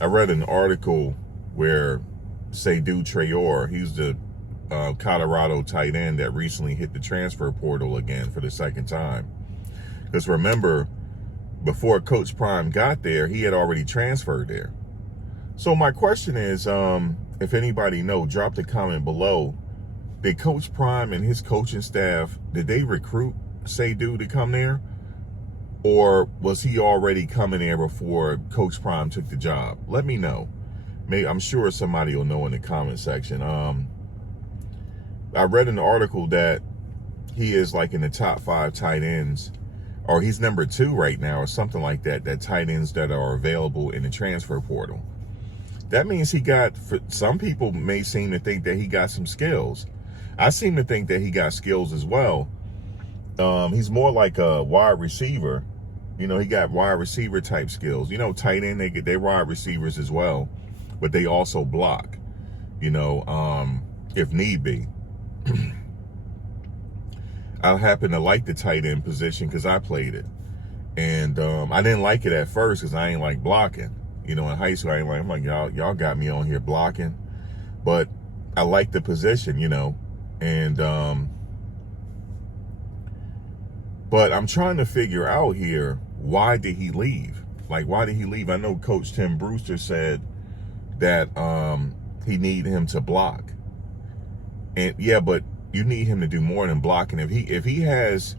I read an article where Seydou Traore, he's the Colorado tight end that recently hit the transfer portal again for the second time. Because remember, before Coach Prime got there, he had already transferred there. So my question is, if anybody know, drop the comment below. Did Coach Prime and his coaching staff, did they recruit Seydou to come there? Or was he already coming there before Coach Prime took the job? Let me know. Maybe, I'm sure somebody will know in the comment section. I read an article that he is like in the top 5 tight ends, or he's number 2 right now, or something like that, that tight ends that are available in the transfer portal. That means he got, for some people may seem to think that he got some skills. I seem to think that he got skills as well. He's more like a wide receiver. You know, he got wide receiver type skills. You know, tight end, they wide receivers as well, but they also block, you know, if need be. I happen to like the tight end position because I played it. And I didn't like it at first because I ain't like blocking. You know, in high school, I'm like, y'all got me on here blocking. But I like the position, you know. And but I'm trying to figure out here, why did he leave? Like, why did he leave? I know Coach Tim Brewster said that he needed him to block. And yeah, but you need him to do more than blocking. If he has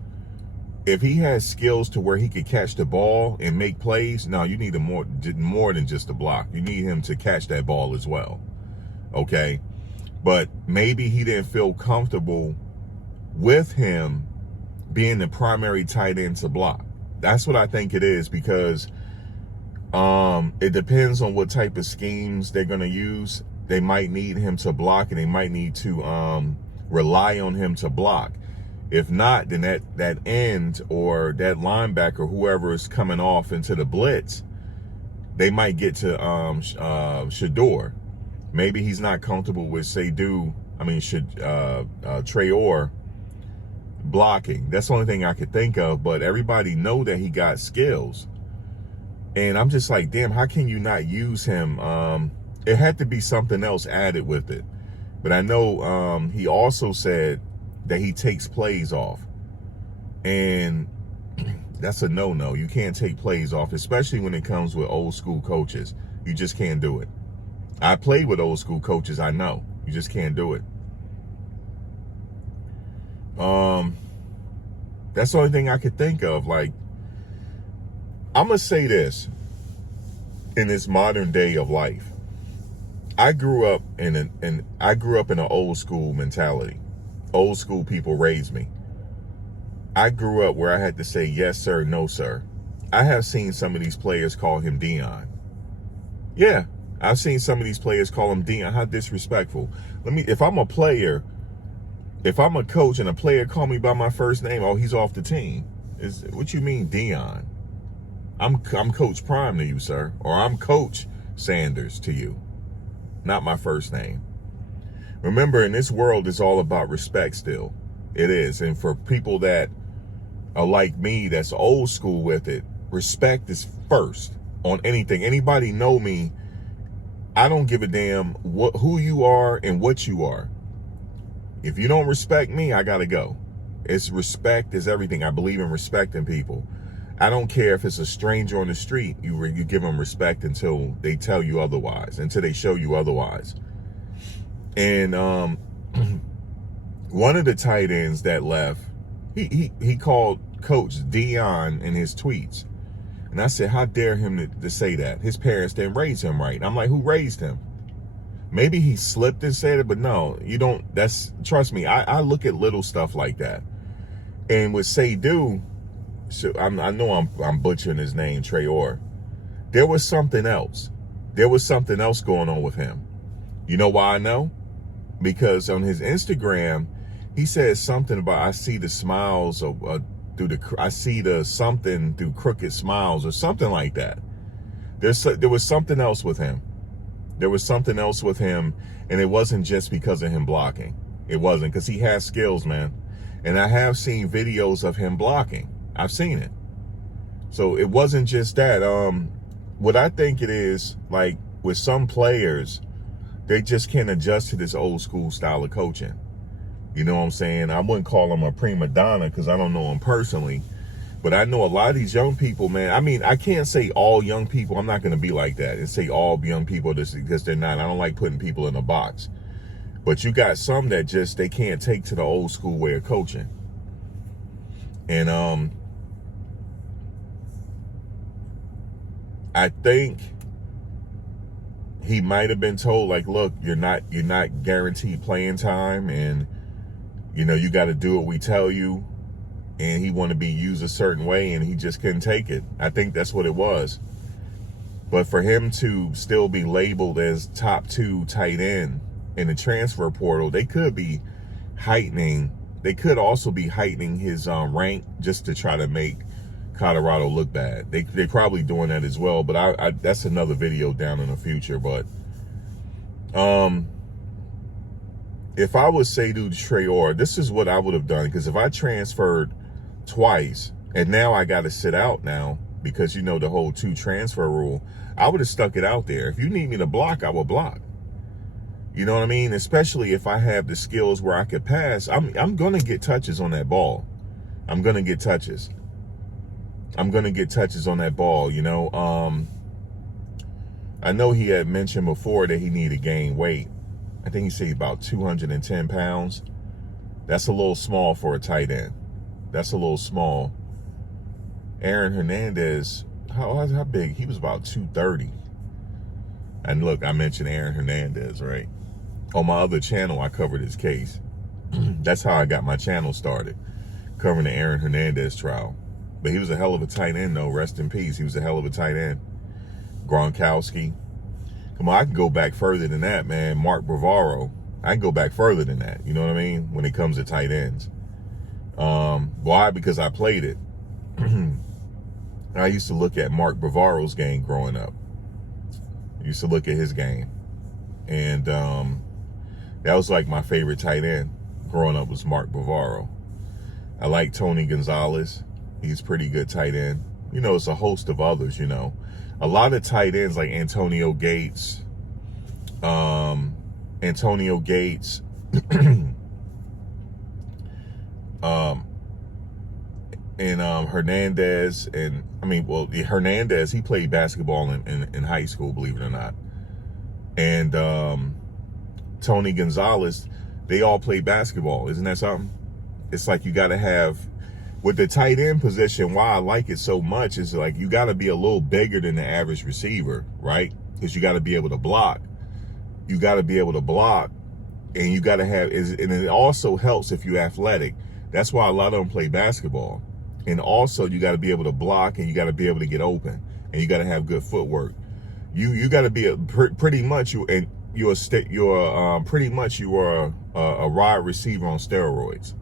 skills to where he could catch the ball and make plays, no, you need him more than just a block. You need him to catch that ball as well. Okay? But maybe he didn't feel comfortable with him being the primary tight end to block. That's what I think it is, because it depends on what type of schemes they're going to use. They might need him to block, and they might need to rely on him to block. If not, then that end or that linebacker, whoever is coming off into the blitz, they might get to Shador. Maybe he's not comfortable with Traore blocking. That's the only thing I could think of. But everybody know that he got skills, and I'm just like, damn, how can you not use him? It had to be something else added with it. But I know he also said that he takes plays off, and that's a no-no. You can't take plays off, especially when it comes with old school coaches. You just can't do it. I played with old school coaches. I know you just can't do it. That's the only thing I could think of. Like, I'm gonna say this, in this modern day of life, I grew up in an old school mentality. Old school people raised me. I grew up where I had to say yes sir, no sir. I have seen some of these players call him Dion. Yeah, I've seen some of these players call him Dion. How disrespectful. If I'm a player, if I'm a coach and a player call me by my first name, oh, he's off the team. What you mean, Dion? I'm Coach Prime to you, sir. Or I'm Coach Sanders to you. Not my first name. Remember, in this world, it's all about respect still. It is. And for people that are like me, that's old school with it, respect is first on anything. Anybody know me, I don't give a damn who you are and what you are. If you don't respect me, I gotta go. It's respect is everything. I believe in respecting people. I don't care if it's a stranger on the street. You give them respect until they tell you otherwise, until they show you otherwise. And one of the tight ends that left, he called Coach Dion in his tweets. And I said, how dare him to say that? His parents didn't raise him right. And I'm like, who raised him? Maybe he slipped and said it, but no, you don't. Trust me, I look at little stuff like that. And with Seydou, so I know I'm butchering his name, Traore. There was something else. There was something else going on with him. You know why I know? Because on his Instagram, he said something about, I see the smiles I see the something through crooked smiles, or something like that. There was something else with him. There was something else with him, and it wasn't just because of him blocking. It wasn't, because he has skills, man. And I have seen videos of him blocking. I've seen it. So it wasn't just that. What I think it is, like, with some players, they just can't adjust to this old school style of coaching. You know what I'm saying? I wouldn't call him a prima donna because I don't know him personally. But I know a lot of these young people, man. I mean, I can't say all young people. I'm not going to be like that and say all young people because they're not. I don't like putting people in a box. But you got some that just, they can't take to the old school way of coaching. And I think he might have been told, like, look, you're not guaranteed playing time, and you know, you got to do what we tell you. And he wanted to be used a certain way, and he just couldn't take it. I think that's what it was. But for him to still be labeled as top 2 tight end in the transfer portal, they could be heightening. They could also be heightening his rank just to try to make Colorado look bad. They're probably doing that as well. But I that's another video down in the future. But if I was Seydou Traore, this is what I would have done. Because if I transferred twice and now I got to sit out now because, you know, the whole 2 transfer rule, I would have stuck it out there. If you need me to block, I will block. You know what I mean? Especially if I have the skills where I could pass. I'm going to get touches on that ball. I'm going to get touches. I'm going to get touches on that ball, you know. I know he had mentioned before that he needed to gain weight. I think he said about 210 pounds. That's a little small for a tight end. That's a little small. Aaron Hernandez, how big? He was about 230. And look, I mentioned Aaron Hernandez, right? On my other channel, I covered his case. That's how I got my channel started, covering the Aaron Hernandez trial. But he was a hell of a tight end, though. Rest in peace. He was a hell of a tight end. Gronkowski. Come on, I can go back further than that, man. Mark Bavaro. I can go back further than that. You know what I mean? When it comes to tight ends. Why? Because I played it. I used to look at Mark Bavaro's game growing up. I used to look at his game. And that was like my favorite tight end growing up was Mark Bavaro. I like Tony Gonzalez. He's pretty good tight end. You know, it's a host of others, you know. A lot of tight ends like Antonio Gates, and Hernandez, and I mean, well, Hernandez, he played basketball in high school, believe it or not. And Tony Gonzalez, they all play basketball. Isn't that something? It's like you got to have, with the tight end position, why I like it so much is like you got to be a little bigger than the average receiver, right? Because you got to be able to block. You got to be able to block, and you got to have, and it also helps if you're athletic. That's why a lot of them play basketball. And also you got to be able to block, and you got to be able to get open, and you got to have good footwork. You got to be pretty much a wide receiver on steroids.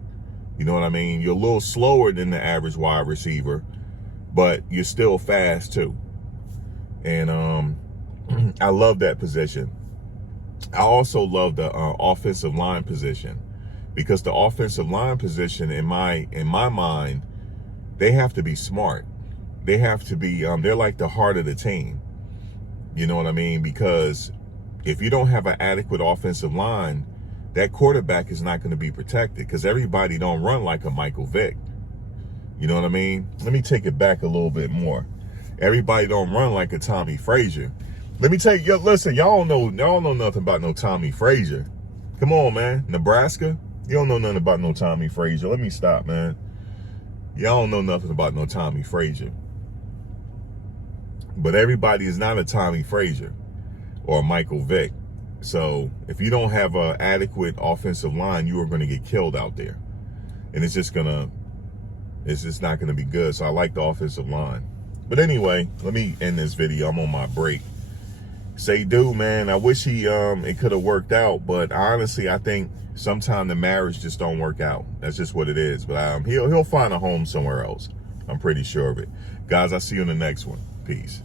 You know what I mean? You're a little slower than the average wide receiver, but you're still fast too. And I love that position. I also love the offensive line position, because the offensive line position, in my mind, they have to be smart. They have to be, they're like the heart of the team. You know what I mean? Because if you don't have an adequate offensive line, that quarterback is not going to be protected, because everybody don't run like a Michael Vick. You know what I mean? Let me take it back a little bit more. Everybody don't run like a Tommy Frazier. Let me tell you, listen, y'all don't know nothing about no Tommy Frazier. Come on, man. Nebraska? You don't know nothing about no Tommy Frazier. Let me stop, man. Y'all don't know nothing about no Tommy Frazier. But everybody is not a Tommy Frazier or a Michael Vick. So if you don't have an adequate offensive line, you are going to get killed out there. And it's just not going to be good. So I like the offensive line. But anyway, let me end this video. I'm on my break. Seydou, man, I wish it could have worked out, but honestly, I think sometimes the marriage just don't work out. That's just what it is. But he'll find a home somewhere else. I'm pretty sure of it. Guys, I'll see you in the next one. Peace.